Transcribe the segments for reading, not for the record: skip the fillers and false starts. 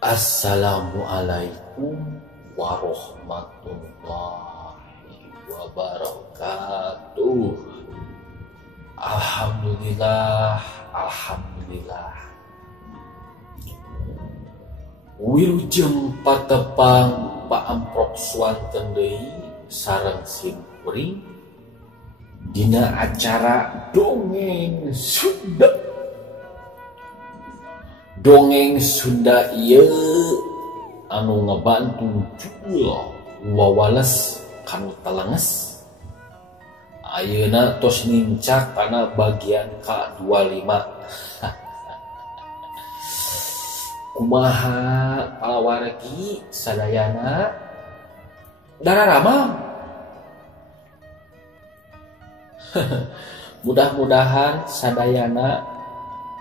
Assalamualaikum warahmatullahi wabarakatuh. Alhamdulillah, alhamdulillah. Wilujeng patepang Pak Amprok swanten deui sareng simkuring dina acara dongeng Sunda. Dongeng Sunda ieu anu ngabantu judul wawales kanu talenges. Ayeuna tos nincak kana bagian ka-25. Kumaha palawargi sadayana dararama. Mudah-mudahan sadayana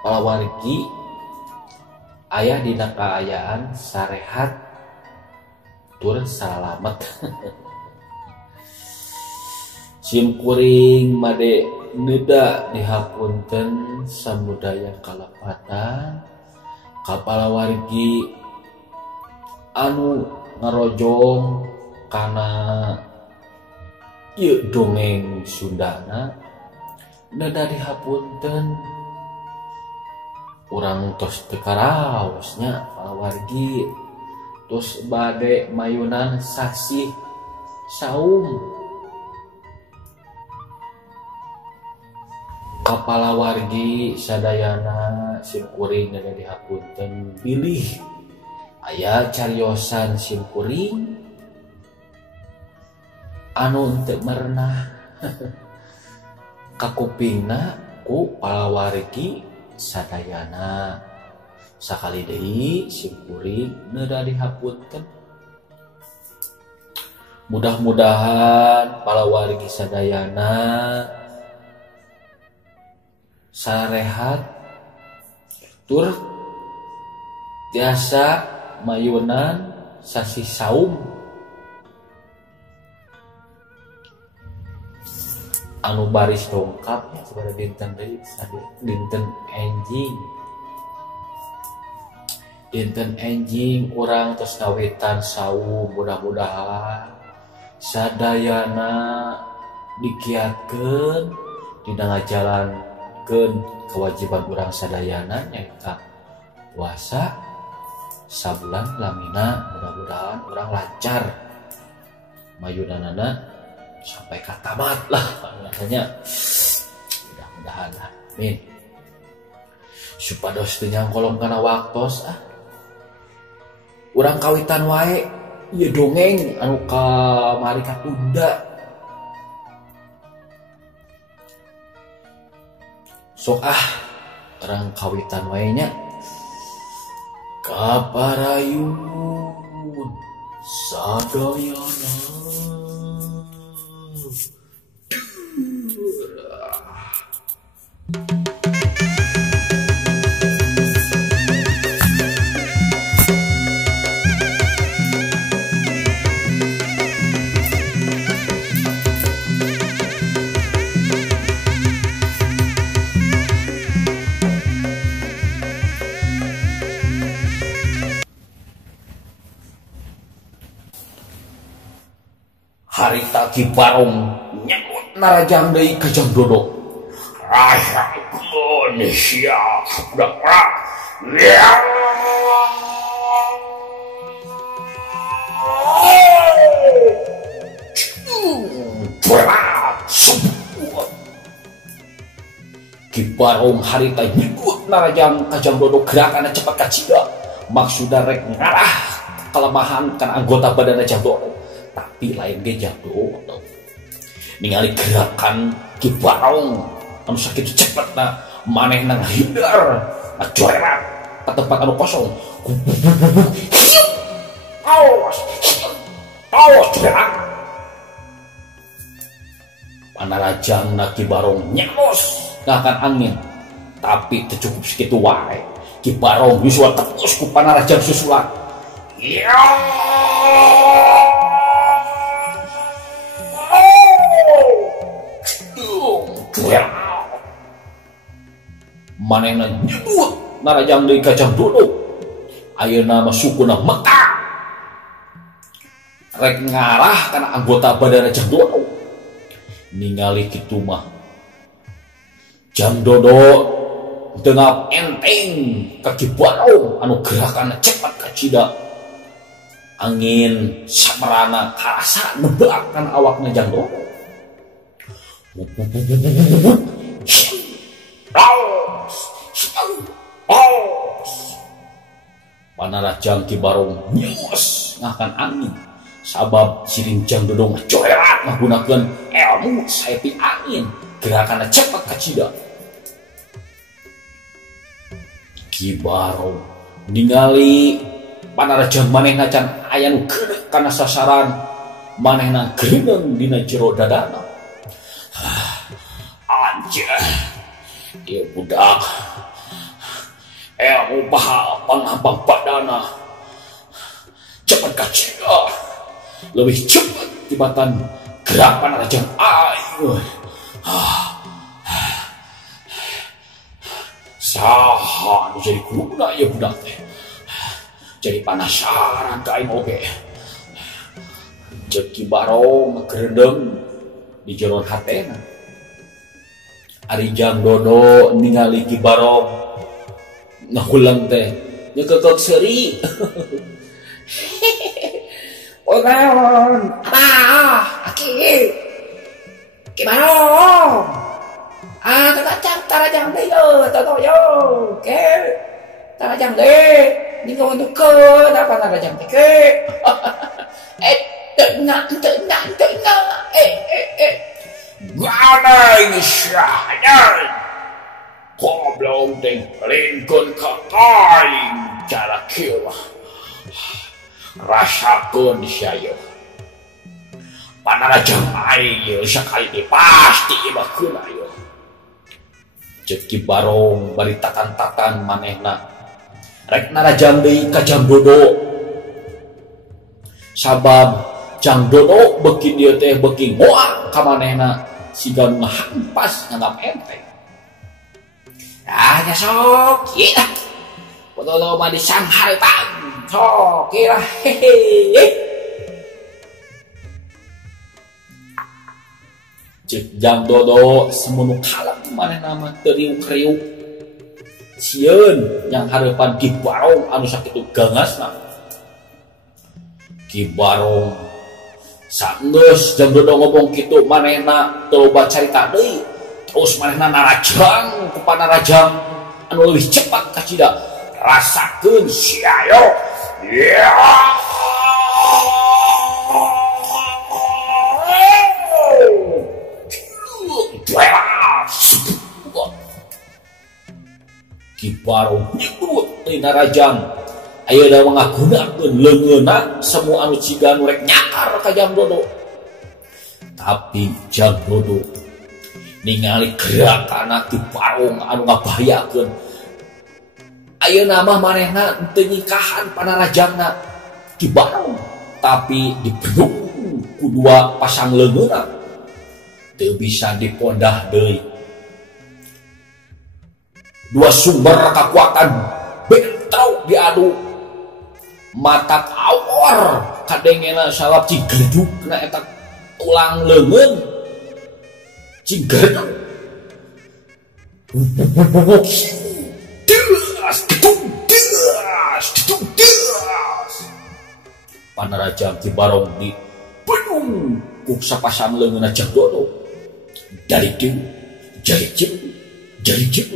palawargi aya dina kaayaan sarehat tur salamet. Simkuring made neda dihapunten samudaya kalepatan kapalawargi anu ngarojong kana ieu dongeng Sundana. Neda dihapunten urang tos teu karaosnya palawargi tos bade mayunan sasih saum. Kapalawargi sadayana simkuring neda dihapunten bilih aya cariosan simkuring anu teu merenah kakupingna ku palawargi sadayana. Sakali deui simkuring neda dihapunten. Mudah-mudahan palawargi sadayana sarehat tur tiasa mayunan sasi saum anu baris dongkapnya sabada dinten deui dinten enjing urang tos ngawitan saum. Mudah-mudahan sadayana dikiatkeun dina ngajalankeun kewajiban urang sadayana nyaeta puasa sabulan lamina. Mudah-mudahan urang lancar mayunanana sampai ka tamat lah maknanya. Mudah-mudahan amin. Supados teu nyangkolong kana waktos urang kawitan wae ieu dongeng anu kamari katunda. Sok orang kawitan wae nya. Kaparayun sadayana harita Kibarong nyamut narajang deui ka jam dodok. Rasa Indonesia budak ora. Ya. Kibarong harita nyamut narajang ka jam dodok gerakanna cepat kacida. Maksudna rek ngarah kelemahan kan anggota badanna jam dodok. Tapi lain ge jado ningali gerakan Kibarong anu sakitu cepetna manehna ngahindar ngacoret ka tempat anu kosong. Awas coret panarajangna Kibarong nyamos ngakan angin. Tapi teu cukup sakitu wae Kibarong yuswa tepus ku panarajang susulan. Ya manehna nyebut narajang deui ka jam duduk ayeuna mah sukuna mekar rek ngarah kana anggota badan Jang Dodo. Ningali kitu mah Jang Dodo tengah enteng kaki barong anu gerakan cepat kacida. Angin samerana karasa nebak kan awakna Jang Dodo. Panarajang Ki Barong nyus ngakan angin sabab siring Jang Dodo ngacoerat nggunakeun ilmu saeuti angin gerakanna cepat kacida. Ki Barong ningali panarajang manehna can aya nu geureuh kana sasaran manehna greuneng dina jero dadana. Anjir, ieu budak ilmu baha pangampang badana cepat kacida lebih cepat tibatan gerak panarajang aing. Saha nu jadi guna ya budak teh. Jadi penasaran ka aing oge. Ceuk Ki Barong greudeng di jero hatena. Ari Jang Dodo ningali Ki Barong ngahulang teh nyekekek seuri. Onaon? Aki. Ki Barong. Tarajang deh yo, yo, ke, tarajang deh, ni kau untuk ke, apa tarajang deh ke? Tenang, gana ini syahnya, kau belum tinggalkan kain cara kira, rasakan saya. Panarajang ayo sekali ini pasti bakal ayo. Ceuk Ki Barong bari takan-takan manehna rek narajang deui ka Jang Dodo sabab Jang Dodo beuki dieu teh beuki ngoak ka manehna siga ngahampas nganggap enteng. Ya sok ieu lah podo mah disanghareutan sok ieu lah hehe. Ceuk Jang Dodo semunu kalem manehna mah teu riuk-riuk. Sieun yang hareupan Ki Barong anu sakitu gangasna. Ki Barong saenggeus Jang Dodo ngomong kitu manehna teu loba carita deui. Terus manehna narajang ku panarajang anu leuwih cepat kacida. Rasakeun siayo. Ya. Ki Barong nyebut teh narajang ayeuna ngagunakeun leungeunna semua anu ciga anu rek nyakar ka Jang Dodo. Tapi Jang Dodo ningali gerakanna Ki Barong anu ngabahayakeun. Ayeuna mah manehna teu nyingkahan panarajangna Ki Barong, tapi dibendung ku dua pasang leungeunna teu bisa dipondah deui. Dua sumber kekuatan bentrok diadu mata awor kadengena salap cigedugna eta tulang leungeun cigedug panarajang Ki Barong di penuh ku sapasang leungeunna Jang Dodo dari deui jari jeu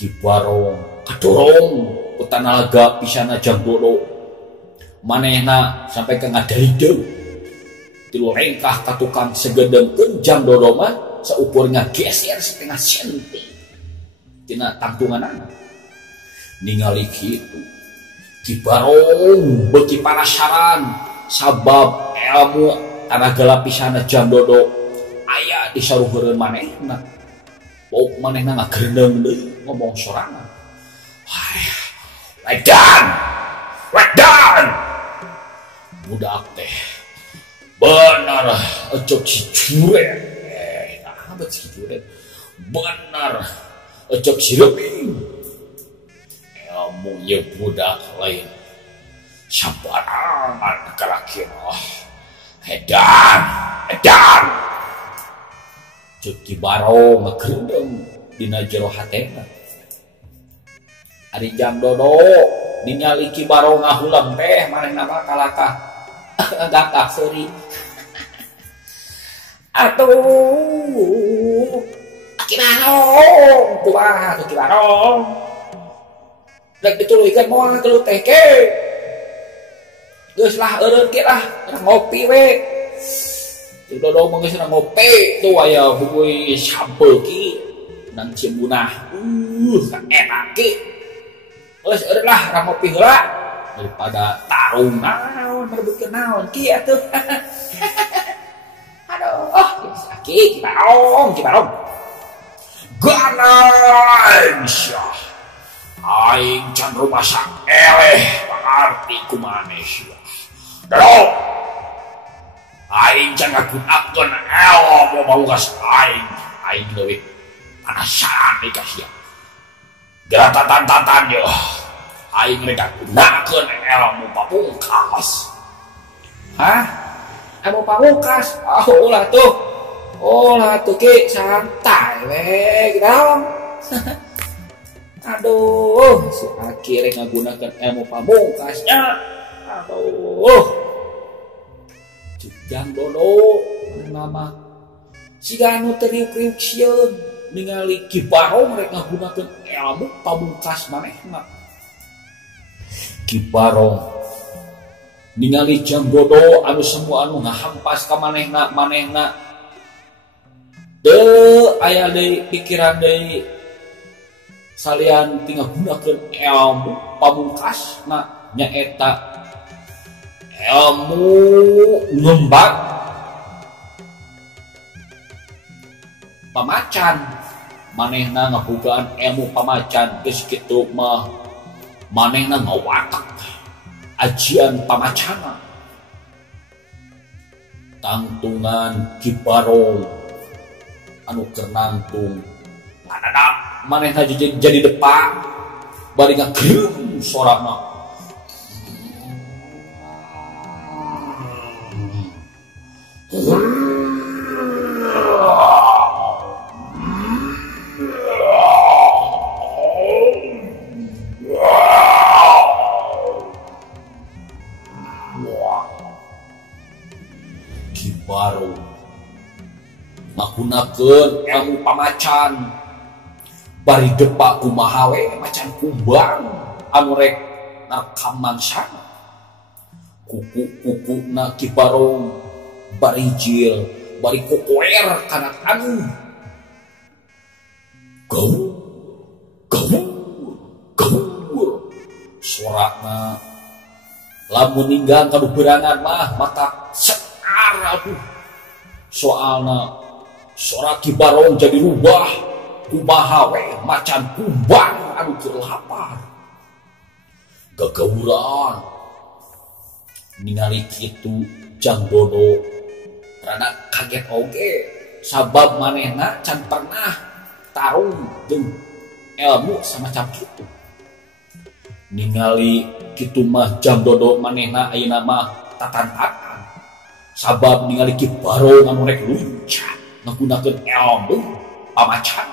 Ki Barong kadorong ku tanalaga pisana Jang Dodo manehna sampai ke ngadarideung tilu lengkah ka tukang segedengkeun Jang Dodo mah saukurnya geser setengah senti tina tangtunganana. Ningali kitu Ki Barong beuki panasaran sabab ilmu tanaga lapisana Jang Dodo aya di saruheureun manehna. Pok manehna ngagreundeung deui ngomong sorangan. Wedan. Budak teh benar ecok si juret. Apa si juret? Benar ecok si leuwih. Kamu ya budak lain sabaran kira-kira edan cek Ki Barong ngegerendeng dina jero hatena. Ari Jang Dodo ningali Ki Barong ngahulang teh manehna mah kalakah gakak seuri. Atuh Ki Barong kumaha Ki Barong rek dituluykeun moal gelut teh ke geus lah eureun ke lah ngopi we. Ki Dodo mah geus ngopi tuh aya bubuy sampeu ki nang Cimbunah enak ki geus eureun lah ngopi heula daripada tarung naon merebutkeun naon ki atuh. Aduh geus ki Barong Ganaisyah aing can rumasak eleh pangarti ku manusia. Dodo aing can ngagunakeun ilmu pamungkas aing leuwih panasaran deui ka sia. Geura tatan yo aing rek ngagunakeun ilmu pamungkas. Hah? Ilmu pamungkas? Ulah tuh ki santai we gitu. Aduh, si Aki rek ngagunakeun ilmu pamungkasnya. Aduh. Jang Dodo nama siga anu teriuk-riuk sieun ningali Ki Barong rek ngagunakeun ilmu pamungkas manehna. Ki Barong ningali Jang Dodo anu semua anu ngahampas ka manehna teu aya deui pikiran deui salian tinggal gunakeun ilmu pamungkasna nyaeta ilmu ngembak pamacan. Manehna ngabogaan ilmu pamacan geus kitu mah manehna ngawatak ajian pamacana. Tangtungan Ki Barong anu keur nangtung panana manehna jadi depak bari ngageum sorana. Ki Barong ngagunakeun ilmu pamacan bari depak kumaha we macan kumbang anu rek nakam mangsana. Kuku-kukuna Ki Barong bari jil bari kokoer kana anu gau suarana lamun ninggang kaduberangan mah mata sear. Aduh soalna suara Ki Barong jadi rubah kumaha we macan kumbang anu keur lapar. Gagauran ningali kitu Jang Dodo rada kaget oge sabab manehna can pernah tarung jeung ilmu samacam kitu. Ningali kitu mah Jang Dodo manehna ayeuna mah tatan-tatan sabab ningali Ki Barong anu rek luncak ngagunakeun ilmu pamacan.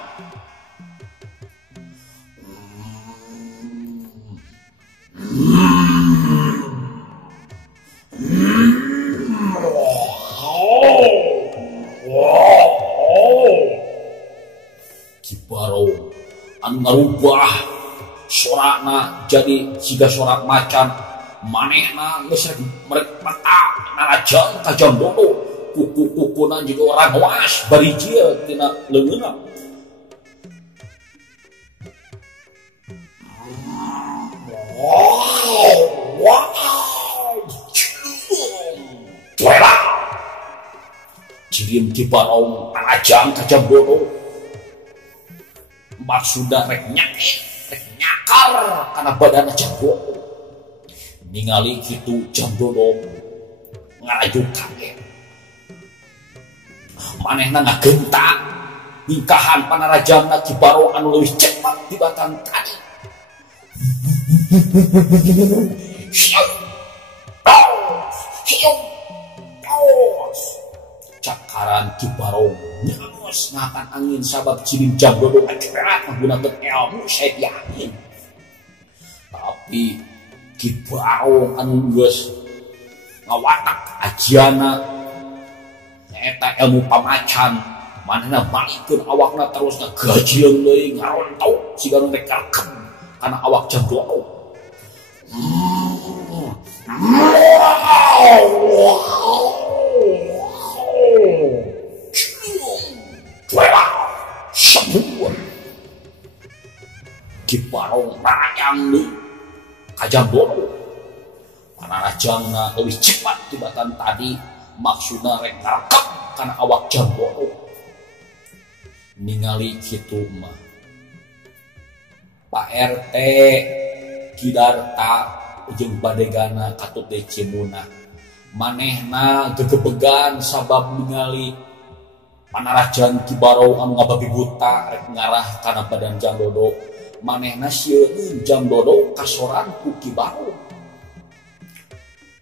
Ki Barong anu ngarubah sorana jadi siga sorak macan. Manehna geus merek mata nalajang ka Jang Dodo. Kuku-kukuna jadi orang was bari jieun tina leungeunna. Wow. Wela. Cirim Ki Barong nalajang ka Jang Dodo. Maksudna rek nyakar kana badanna Jang Dodo. Ningali kitu Jang Dodo ngarajuk kaget. Manehna ngagentak ningkahan panarajangna Ki Barong anu leuwih cepat tibatan tadi. Cakaran Ki Barong nyangos ngakan angin sabab Cibim Jamdodo ngecerat menggunakan ilmu saya yakin. Tapi Ki Barong anu geus ngawatak ajiana nyaeta ilmu pamacan manehna balikeun awakna terus ngagajieun deui ngarontok siga nu rek kalkem kana awak Jamdodo. Ki Barong marayang deui ka Jamdodo. Panarajangna leuwih cepat tibatan tadi maksudna rek ngarkep kana awak Jamdodo. Ningali kitu mah Pak RT Kidarta jeung badegana katut deui Cimuna manehna gegebegan sabab ningali panarajan Ki Barong anu ngababi buta rek ngarah kana badan Jamdodo. Manehna sieun Jamdodo kasoran ku Ki Barong.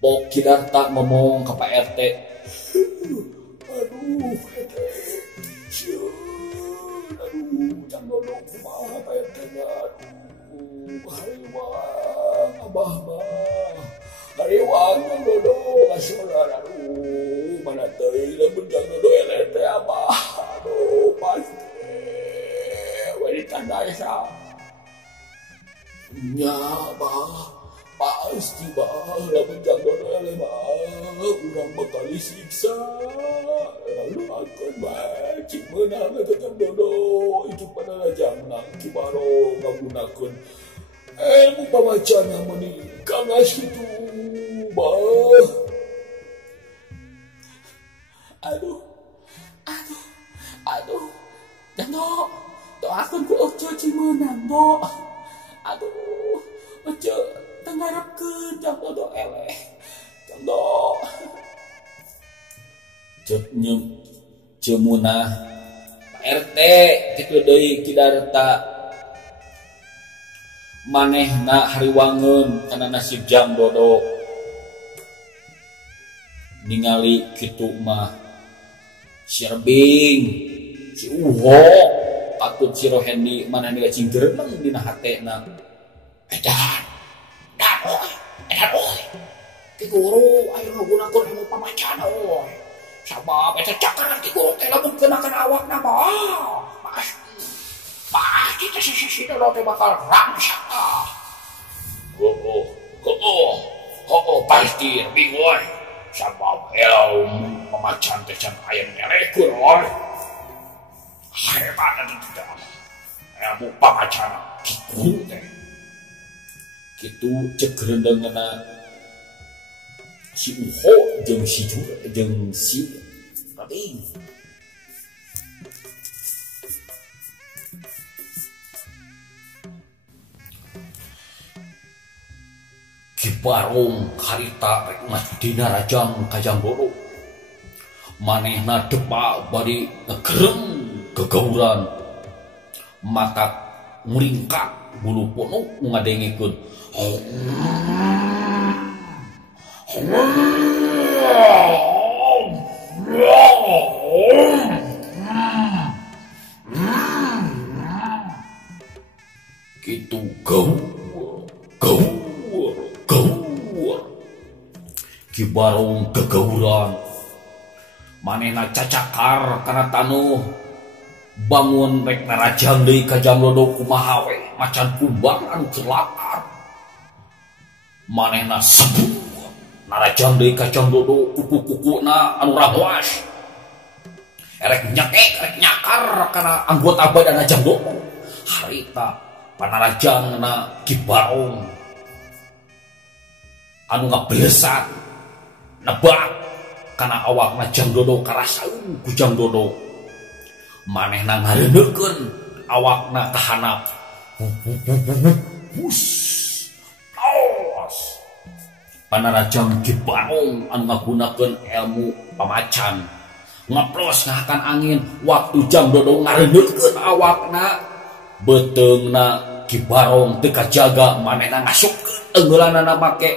Pok Kidarta ngomong ka Pak RT, aduh Jamdodo kumaha Pak RT nya, aduh hariwang abah mah hariwang Jamdodo kasoran, aduh mana teuing lamun Jamdodo eleh teh abah, aduh pasti wanita daya nya bah pasti bah lamun Jamdodo eleh mah urang bakal disiksa lalu akan bah cik meunang ke Jamdodo itu panarajangna Ki Barong ngagunakeun ilmu pamacanna meuni kangas kitu bah. Aduh Jamdo doakeun ku Oce Cimeunang do. Aduh, Oce tenggarapkeun Jamdodo eleh. Jamdo. Cek Cimeunang Pak RT kitu deui Kidarta. Manehna hariwangeun kana nasib Jamdodo. Ningali kitu mah si Rebing, si Uho, patut si Rohendi mana nih cing gereneng dina hatena. Edan oi, Ki Guru ayo ngagunakeun ilmu pamacan oi. Sabab eta cakaran Ki Guru teh lamun keunakeun awakna mah pasti teh sisi teh bakal ramsak. Pasti Rebing oi. Sabab ilmu pamacan teh can aya melekueur oi. Hebat atuh tidak. Ilmu pamacan kitu teh. Kitu cek rendengeuna si Uho jeung si Jura jeung si Rebing. Ki Barong harita rek dina rajang ka Jamdodo. Manehna depa bari ngegereng gegauran. Mata muringkak bulu pono ngadengikeun. Kitu gau. Ki Barong gegauran. Manehna cacakar kana tanuh. Bangun rek narajang deui ka Jamdodo kumaha we macan kumbang anu kelakar. Manehna sebut narajang deui ka Jamdodo kuku-kukuna anu rawas. Rek nyakar kana anggota badan Jamdodo. Harita panarajangna Ki Barong anu ngablesat nebak kana awakna Jamdodo karasaeun ku Jamdodo. Manehna ngareuneukeun awakna ka handap. Panarajang Ki Barong anu ngagunakeun ilmu pamacan ngaplos ngahakan angin waktu Jamdodo ngareuneukeun awakna beteungna Ki Ki Barong teu kajaga manehna ngasupkeun eungeulanana make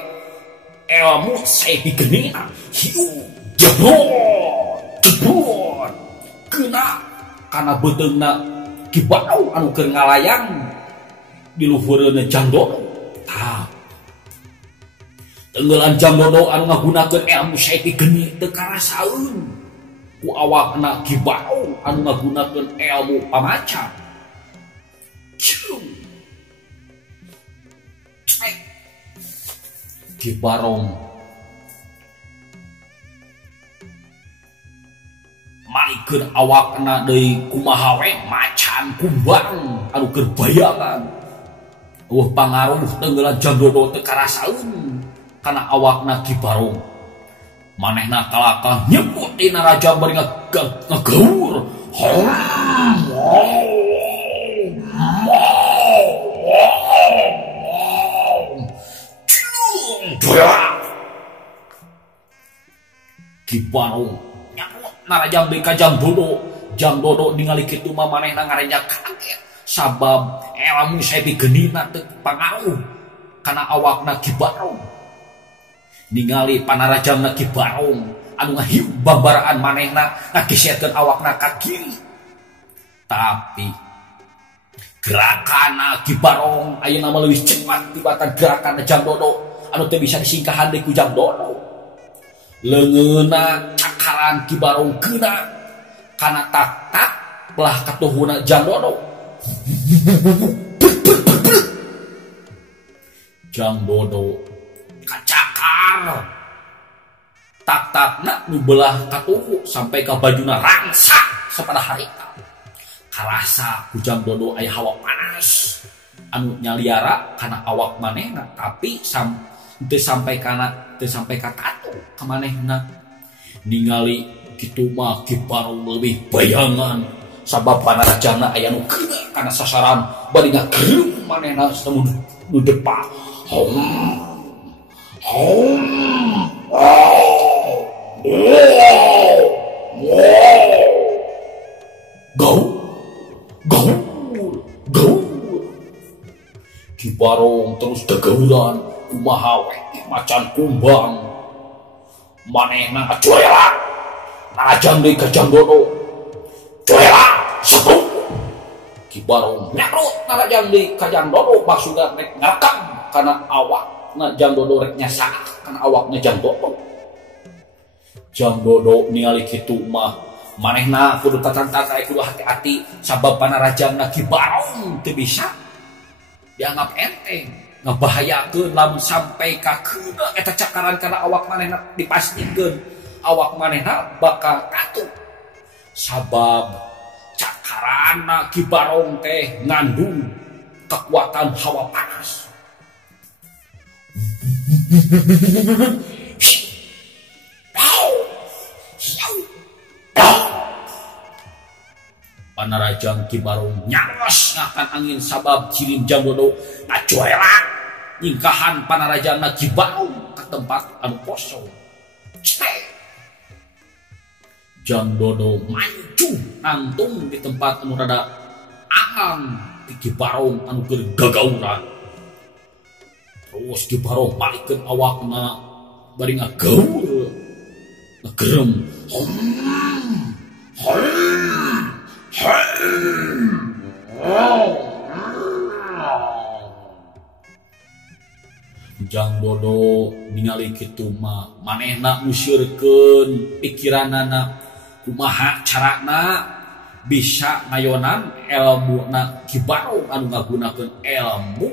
ilmu saepi genina. Hiu jebrot keuna kana beuteungna Ki Barong anu keur ngalayang di luhureun Jang Dodo. Tah teungeulan Jang Dodo anu ngagunakeun ilmu saepi geni teu karasaeun ku awakna Ki Barong anu ngagunakeun ilmu pamacan. Ki Barong malikeun awakna deui kumaha we macan kumbang anu keur bayangan. Pangaruh teungeulan Jang Dodo teu karasaeun kana awakna Ki Barong. Manehna kalakah nyebut dina raja bari ngagaur. Ki Barong nyamut narajang deui ka Jang Dodo. Jang Dodo ningali kitu mah manehna ngarenjak kaget sabab ilmu saepi genina teu pangaruh kana awakna Ki Barong. Ningali panarajangna Ki Barong anu ngahiu babaraan manehna ngageserkeun awakna ka kiri. Tapi gerakanna Ki Barong ayeuna mah leuwih cepat tibatan gerakanna Jang Dodo anu teu bisa disingkahan deui ku Jang Dodo. Leungeunna cakaran Ki Barong keuna kana tak-tak belah katuhuna Jang Dodo. Jang Dodo kacakar tak-takna nu belah katuhu sampai ka bajuna rangsak sapada harita. Karasa ku Jang Dodo aya hawa panas anu nyaliara kana awak manehna, tapi teu sampai ka tatu ka manehna. Ningali kitu mah Ki Barong leuwih bayangan sabab panarajana aya nu keuna kana sasaran bari ngageum manehna nu depa. Gaul. Ki Barong terus dagauran kumaha we macan kumbang. Manehna cuela narajang deui ka Jang Dodo. Cuela sebruk. Ki Barong nyakrut narajang deui ka Jang Dodo maksudna rek ngakam kana awakna Jang Dodo rek nyasa kana awakna Jang Dodo. Jang Dodo ningali kitu mah manehna kudu tatang-tatang kudu hati-hati sabab panarajangna Ki Barong teu bisa dianggap enteng, ngabahayakeun lamun sampai ka keuna eta cakaran kana awak manehna dipastikeun awak manehna bakal katu. Sabab cakaranna Ki Barong teh ngandung kekuatan hawa panas. Panarajang Ki Barong nyangos ngakan angin sabab cirim Jang Dodo ngacuelak nyingkahan panarajangna Ki Barong ke tempat anu kosong. Jang Dodo maju nantung di tempat anu rada angang di Ki Barong anu keur gagauran. Terus Ki Barong balikeun awakna bari ngagaur ngagerem. Jang Dodo ningali kitu mah manehna ngusirkeun pikiranana kumaha carana bisa ngayonan elmuna Ki Barong anu ngagunakeun ilmu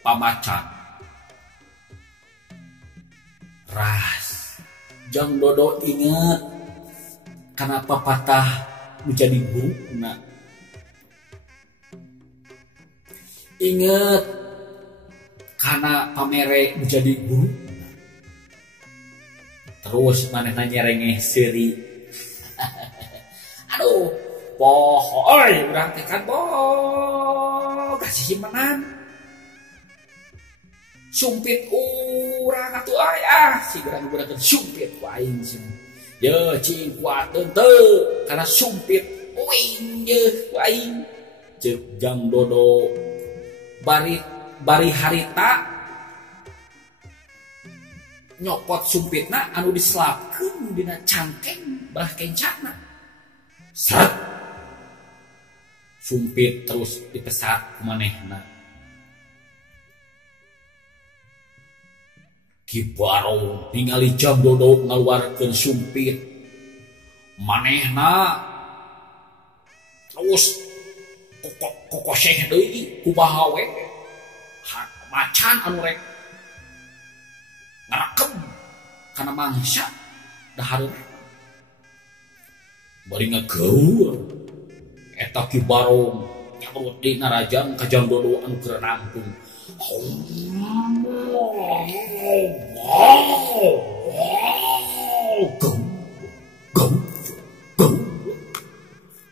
pamacan. Ras Jang Dodo inget kana papatah menjadi guruna. Ingat karena pamere menjadi guru. Terus manehna nyerengeh seuri. Aduh, poho euy urang teh kan boh kasih simpenan. Sumpit urang atuh aya si gerang-gerang sumpit ku aing cenah. Ye cing kuateun teu kana sumpit uing ye ku aing. Ceuk Jang Dodo bari harita nyopot sumpitna anu diselapkeun dina cangkeng belah kencana. Sat sumpit terus dipesat ku manehna. Ki Barong ningali Jamdodo ngaluarkeun sumpit, manehna terus kokoseh deui kumaha we macan anu rek ngarekem kana mangsa dahareuna. Bari ngagaul eta Ki Barong nyabrut di narajang ka Jamdodo anu keur rampung.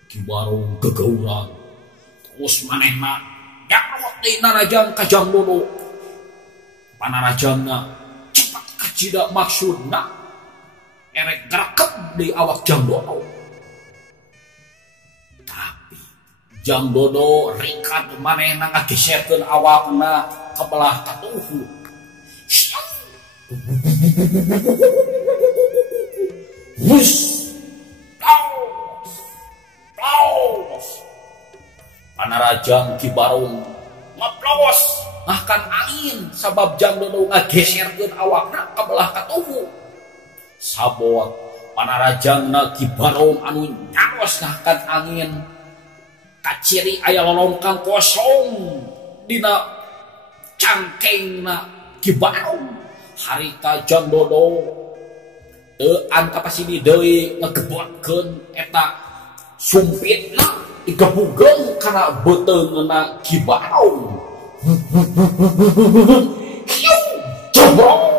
Ki Barong gegauran terus manehna nyabrut di narajang ka Jamdodo. Panarajangna cepat kacida maksudna erek ngarekem di awak Jamdodo. Tapi Jamdodo rikat manehna ngageserkeun awakna ka belah katuhu. Wus, plaus. Panarajang Ki Barong ngaplaos ngahkan angin sabab Jamdodo ngageserkeun awakna ka belah katuhu. Sabot panarajangna Ki Barong anu nyaros ngahkan angin kaciri aya lolongkang kosong dina cangkengna Ki Barong. Harita Jamdodo teu antapasidi deui ngagebotkeun eta sumpitna digebugeun kana beuteungna Ki Barong. Jebron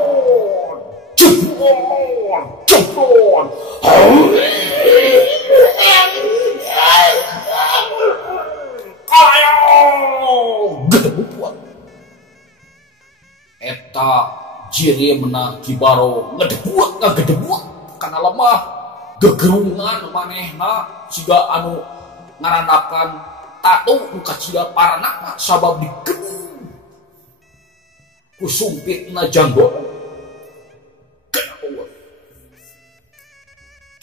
eta jirimna Ki Barong ngedebut kana lemah gegerungan manehna siga anu ngarandapan tatu nu kacida parana sabab digebung ku sumpitna Jamdodo.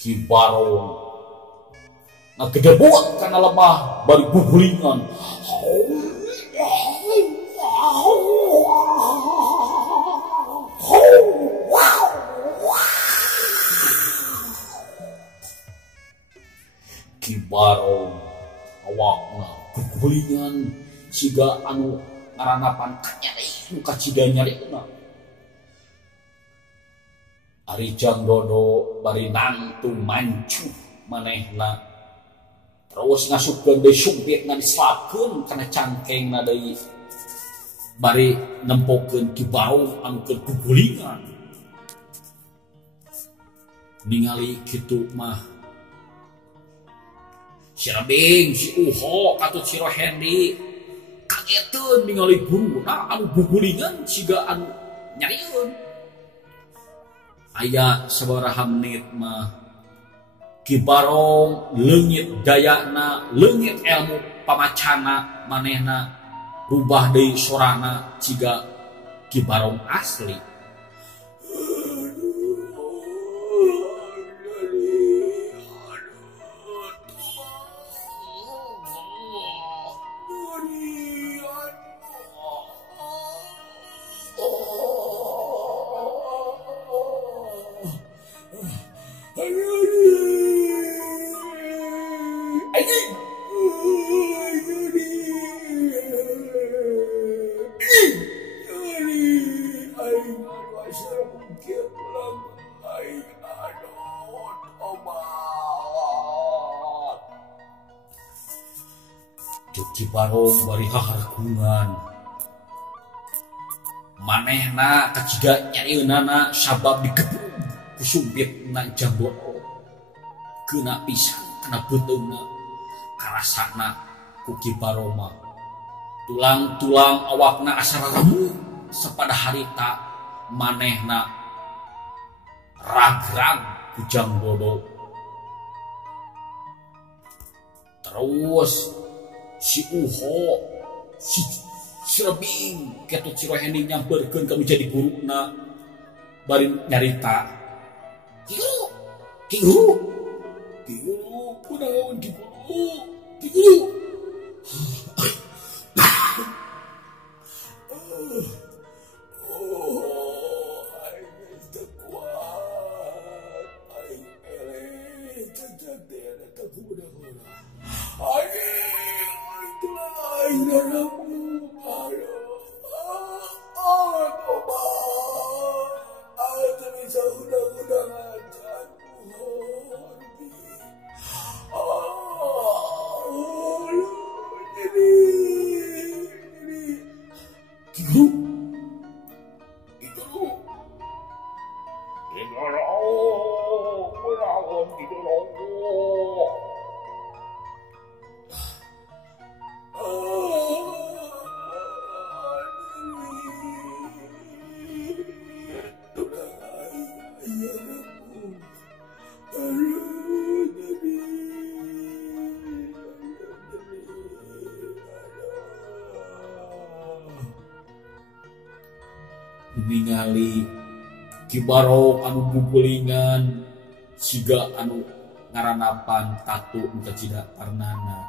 Ki Barong ngegedebut kana lemah bari gugulingan. Ki Barong awakna gugulingan siga anu ngaranapan kanyari nu kacida nyarina. Ari Jamdodo bari nantu mancu manehna terus ngasupkeun deui sumpitna diselapkeun kana cangkengna deui bari nempokeun Ki Barong anu keur gugulingan. Ningali kitu mah si Rabing, si Uho, katut si Rohendi kageteun ningali guruna anu gugulingan siga anu nyarieun. Aya sabaraha menit mah Ki Barong leungit dayana, leungit ilmu pamacana manehna rubah deui sorana ciga Ki Barong asli. Ki Barong bari haharkungan manehna kacida nyarieunana sabab digebung ku sumpitna Jamdodo. Keuna pisan kana beuteungna karasana ku Ki Barong mah tulang-tulang awakna asa remuk sapada harita manehna ragrag ku Jamdodo. Terus si Uho, si Sirebing ketut si Rohendi nyamperkeun kanu jadi guruna bari nyarita Ki Guru kunaon Ki Guru ningali Kibaro anu bubulingan siga anu ngaranapan Tatu muka cida Tarnana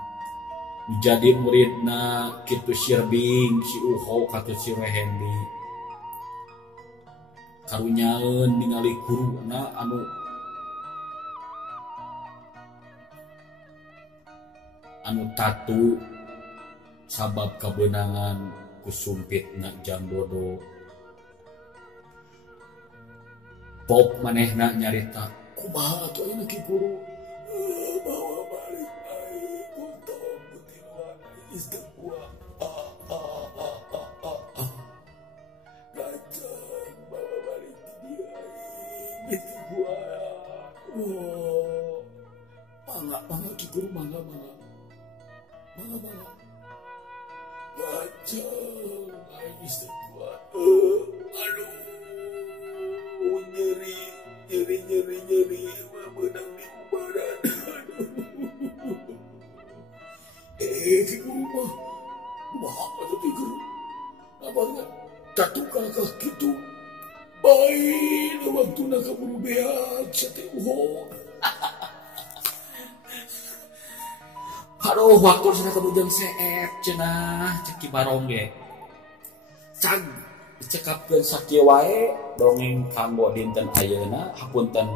menjadi muridna kitu Sirbing si Uho katu si Rohendi karunyaeun ningali guruna anu Tatu sabab kebenangan kusumpitna Jamdodo. Pop manehna nyarita kumaha atuh ayeuna Ki Guru bawa balik ai kuntong butiluan istri gua gajang bawa balik ti dia istri gua mangga Ki Guru mangga gajang ai istri gua aduh nyeri menang di badan. Ki Guru mah atuh Ki Guru abangna Tatu kakak kitu bae waktuna kaburu beak sate Uho. Aduh waktu sana kabujang seep cenah cek Ki Barong ge cag cekapkeun sakieu wae dongeng kanggo dinten ayeuna hapunten